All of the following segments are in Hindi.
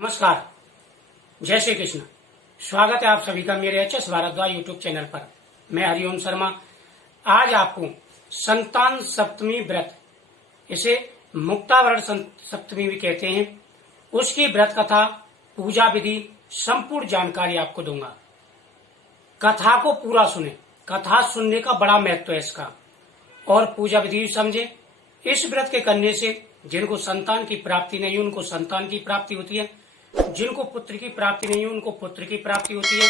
नमस्कार, जय श्री कृष्ण। स्वागत है आप सभी का मेरे एचएस भारद्वाज यूट्यूब चैनल पर। मैं हरिओम शर्मा आज आपको संतान सप्तमी व्रत, इसे मुक्तावरण सप्तमी भी कहते हैं, उसकी व्रत कथा, पूजा विधि, संपूर्ण जानकारी आपको दूंगा। कथा को पूरा सुने, कथा सुनने का बड़ा महत्व है इसका, और पूजा विधि भी समझे। इस व्रत के करने से जिनको संतान की प्राप्ति नहीं उनको संतान की प्राप्ति होती है, जिनको पुत्र की प्राप्ति नहीं उनको पुत्र की प्राप्ति होती है,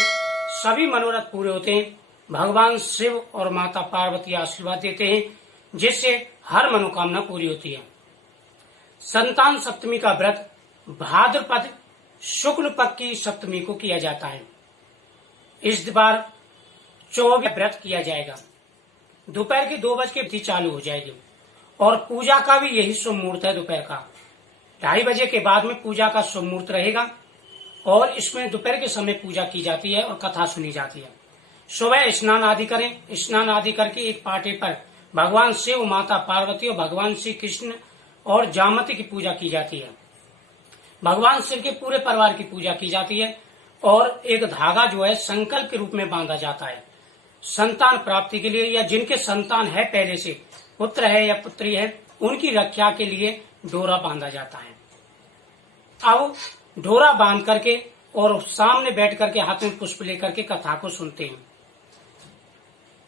सभी मनोरथ पूरे होते हैं। भगवान शिव और माता पार्वती आशीर्वाद देते हैं, जिससे हर मनोकामना पूरी होती है। संतान सप्तमी का व्रत भाद्रपद शुक्ल पक्ष की सप्तमी को किया जाता है। इस बार 24 व्रत किया जाएगा। दोपहर के 2 बजे की चालू हो जाएगी और पूजा का भी यही शुभ मुहूर्त है। दोपहर का 2:30 बजे के बाद में पूजा का शुभ मुहूर्त रहेगा और इसमें दोपहर के समय पूजा की जाती है और कथा सुनी जाती है। सुबह स्नान आदि करें। स्नान आदि करके एक पाटे पर भगवान शिव, माता पार्वती और भगवान श्री कृष्ण और जामती की पूजा की जाती है। भगवान शिव के पूरे परिवार की पूजा की जाती है और एक धागा जो है संकल्प के रूप में बांधा जाता है संतान प्राप्ति के लिए, या जिनके संतान है पहले से, पुत्र है या पुत्री है, उनकी रक्षा के लिए डोरा बांधा जाता है। अब डोरा बांध करके और सामने बैठ करके हाथ में पुष्प लेकर के कथा को सुनते हैं।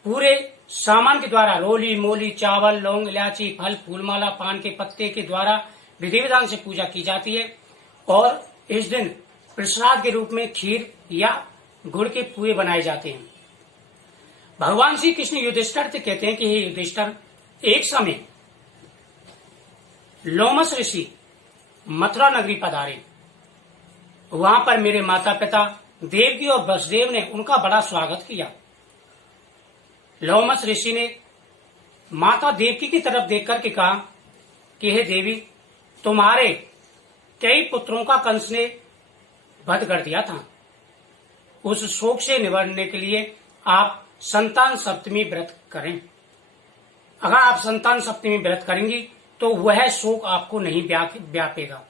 पूरे सामान के द्वारा रोली, मोली, चावल, लौंग, इलायची, फल, फूलमाला, पान के पत्ते के द्वारा विधि विधान से पूजा की जाती है। और इस दिन प्रसाद के रूप में खीर या गुड़ के पूरे बनाए जाते हैं। भगवान श्री कृष्ण युधिष्ठिर से कहते हैं कि हे युधिष्ठिर, एक समय लोमस ऋषि मथुरा नगरी पधारे। वहां पर मेरे माता पिता देवकी और वसुदेव ने उनका बड़ा स्वागत किया। लोमस ऋषि ने माता देवकी की तरफ देख करके कहा कि हे देवी, तुम्हारे कई पुत्रों का कंस ने वध कर दिया था। उस शोक से निवारने के लिए आप संतान सप्तमी व्रत करें। अगर आप संतान सप्तमी व्रत करेंगी तो वह शोक आपको नहीं व्यापेगा।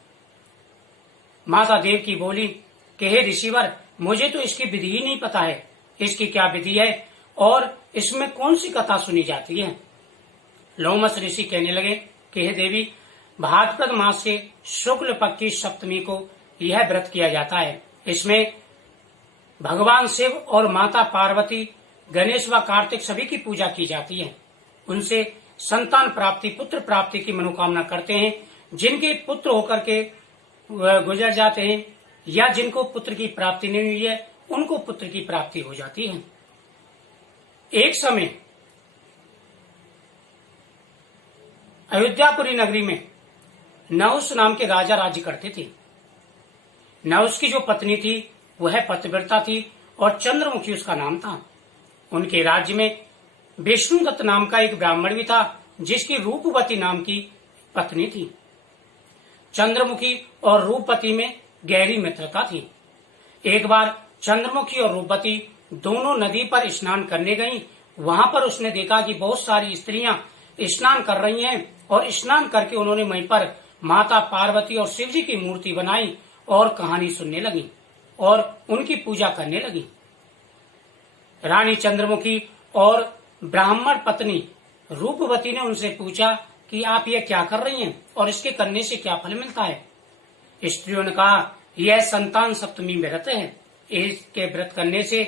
माता देवकी बोली कि हे ऋषिवर, मुझे तो इसकी विधि ही नहीं पता है, इसकी क्या विधि है और इसमें कौन सी कथा सुनी जाती है। लोमस ऋषि कहने लगे कि हे देवी, भाद्रपद मास के शुक्ल पक्ष की सप्तमी को यह व्रत किया जाता है। इसमें भगवान शिव और माता पार्वती, गणेश व कार्तिक सभी की पूजा की जाती है। उनसे संतान प्राप्ति, पुत्र प्राप्ति की मनोकामना करते हैं। जिनके पुत्र होकर के गुजर जाते हैं या जिनको पुत्र की प्राप्ति नहीं हुई है, उनको पुत्र की प्राप्ति हो जाती है। एक समय अयोध्यापुरी नगरी में नहुष नाम के राजा राज्य करते थे। नहुष की जो पत्नी थी वह पतिव्रता थी और चंद्रमुखी उसका नाम था। उनके राज्य में विष्णुदत्त नाम का एक ब्राह्मण भी था, जिसकी रूपवती नाम की पत्नी थी। चंद्रमुखी और रूपवती में गहरी मित्रता थी। एक बार चंद्रमुखी और रूपवती दोनों नदी पर स्नान करने गईं। वहां पर उसने देखा कि बहुत सारी स्त्रियां स्नान कर रही हैं और स्नान करके उन्होंने वहीं पर माता पार्वती और शिव जी की मूर्ति बनाई और कहानी सुनने लगी और उनकी पूजा करने लगी। रानी चंद्रमुखी और ब्राह्मण पत्नी रूपवती ने उनसे पूछा कि आप ये क्या कर रही हैं और इसके करने से क्या फल मिलता है। स्त्रियों ने कहा, यह संतान सप्तमी व्रत है। इसके व्रत करने से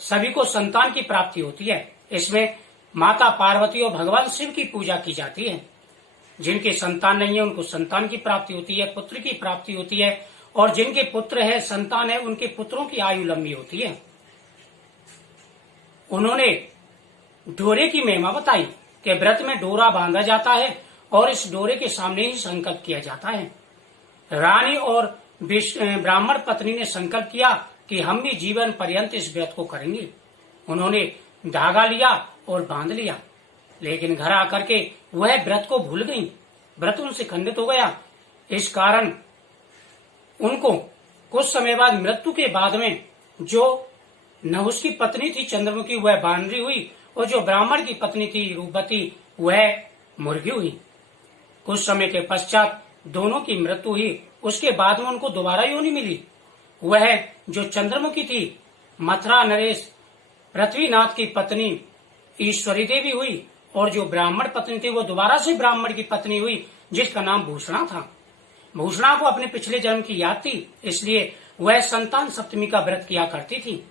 सभी को संतान की प्राप्ति होती है। इसमें माता पार्वती और भगवान शिव की पूजा की जाती है। जिनके संतान नहीं है उनको संतान की प्राप्ति होती है, पुत्र की प्राप्ति होती है, और जिनके पुत्र है, संतान है, उनके पुत्रों की आयु लंबी होती है। उन्होंने डोरे की महिमा बताई कि व्रत में डोरा बांधा जाता है और इस डोरे के सामने ही संकल्प किया जाता है। रानी और ब्राह्मण पत्नी ने संकल्प किया कि हम भी जीवन पर्यंत इस व्रत को करेंगे। उन्होंने धागा लिया और बांध लिया, लेकिन घर आकर के वह व्रत को भूल गईं। व्रत उनसे खंडित हो गया। इस कारण उनको कुछ समय बाद, मृत्यु के बाद में, जो नहुष की पत्नी थी चंद्रमुखी वह बानरी हुई और जो ब्राह्मण की पत्नी थी रूपवती वह मुर्गी हुई। कुछ समय के पश्चात दोनों की मृत्यु हुई। उसके बाद में उनको दोबारा योनि मिली। वह जो चंद्रमुखी थी, मथुरा नरेश पृथ्वीनाथ की पत्नी ईश्वरी देवी हुई, और जो ब्राह्मण पत्नी थी वो दोबारा से ब्राह्मण की पत्नी हुई, जिसका नाम भूषणा था। भूषणा को अपने पिछले जन्म की याद थी, इसलिए वह संतान सप्तमी का व्रत किया करती थी।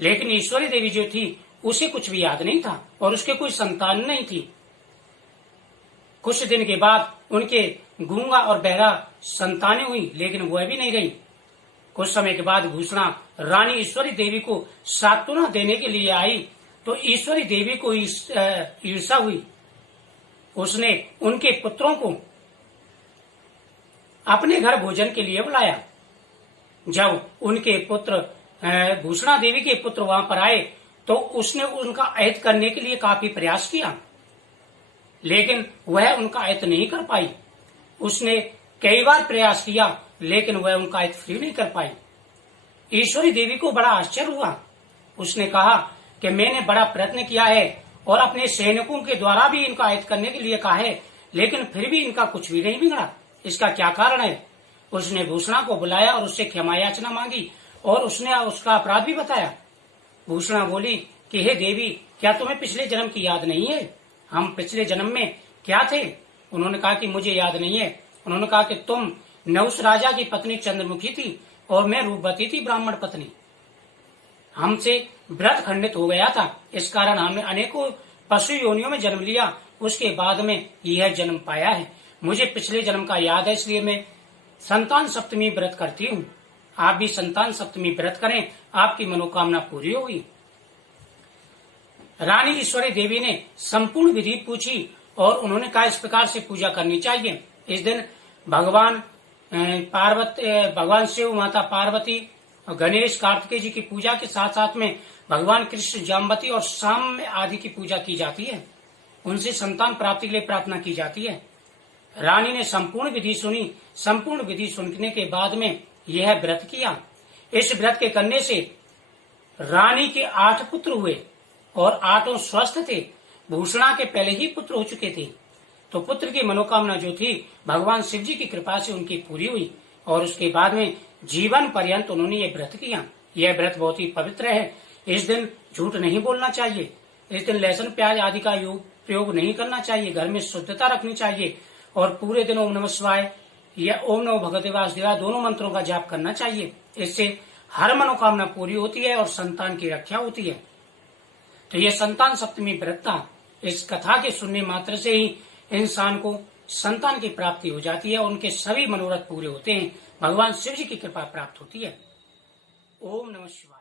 लेकिन ईश्वरी देवी जो थी उसे कुछ भी याद नहीं था और उसके कोई संतान नहीं थी। कुछ दिन के बाद उनके गूंगा और बहरा संतानें हुई, लेकिन वह भी नहीं रही। कुछ समय के बाद भूषणा रानी ईश्वरी देवी को सांत्वना देने के लिए आई, तो ईश्वरी देवी को ईर्षा हुई। उसने उनके पुत्रों को अपने घर भोजन के लिए बुलाया। जब उनके पुत्र भूषणा देवी के पुत्र वहां पर आए तो उसने उनका अहित करने के लिए काफी प्रयास किया, लेकिन वह उनका अहित नहीं कर पाई। उसने कई बार प्रयास किया, लेकिन वह उनका अहित फ्री नहीं कर पाई। ईश्वरी देवी को बड़ा आश्चर्य हुआ। उसने कहा कि मैंने बड़ा प्रयत्न किया है और अपने सैनिकों के द्वारा भी इनका अहित करने के लिए कहा है, लेकिन फिर भी इनका कुछ भी नहीं बिगड़ा। इसका क्या कारण है? उसने भूषणा को बुलाया और उससे क्षमा याचना मांगी और उसने उसका अपराध भी बताया। भूषणा बोली कि हे देवी, क्या तुम्हें पिछले जन्म की याद नहीं है? हम पिछले जन्म में क्या थे? उन्होंने कहा कि मुझे याद नहीं है। उन्होंने कहा कि तुम नहुष राजा की पत्नी चंद्रमुखी थी और मैं रूपवती थी ब्राह्मण पत्नी। हमसे व्रत खंडित हो गया था, इस कारण हमने अनेकों पशु योनियों में जन्म लिया, उसके बाद में यह जन्म पाया है। मुझे पिछले जन्म का याद है, इसलिए मैं संतान सप्तमी व्रत करती हूँ। आप भी संतान सप्तमी व्रत करें, आपकी मनोकामना पूरी होगी। रानी ईश्वरी देवी ने संपूर्ण विधि पूछी और उन्होंने कहा इस प्रकार से पूजा करनी चाहिए। इस दिन भगवान शिव, माता पार्वती, गणेश, कार्तिकेय जी की पूजा के साथ साथ में भगवान कृष्ण, जाम्बती और साम्य आदि की पूजा की जाती है। उनसे संतान प्राप्ति के लिए प्रार्थना की जाती है। रानी ने संपूर्ण विधि सुनी। संपूर्ण विधि सुनने के बाद में यह व्रत किया। इस व्रत के करने से रानी के 8 पुत्र हुए और 8 स्वस्थ थे। भूषणा के पहले ही पुत्र हो चुके थे, तो पुत्र की मनोकामना जो थी भगवान शिव जी की कृपा से उनकी पूरी हुई और उसके बाद में जीवन पर्यंत उन्होंने ये व्रत किया। यह व्रत बहुत ही पवित्र है। इस दिन झूठ नहीं बोलना चाहिए। इस दिन लहसुन प्याज आदि का प्रयोग नहीं करना चाहिए। घर में शुद्धता रखनी चाहिए और पूरे दिन ओम नमः शिवाय या ओम नमो भगवते वासुदेवाय दोनों मंत्रों का जाप करना चाहिए। इससे हर मनोकामना पूरी होती है और संतान की रक्षा होती है। तो यह संतान सप्तमी व्रत था। इस कथा के सुनने मात्र से ही इंसान को संतान की प्राप्ति हो जाती है और उनके सभी मनोरथ पूरे होते हैं। भगवान शिव जी की कृपा प्राप्त होती है। ओम नमः शिवाय।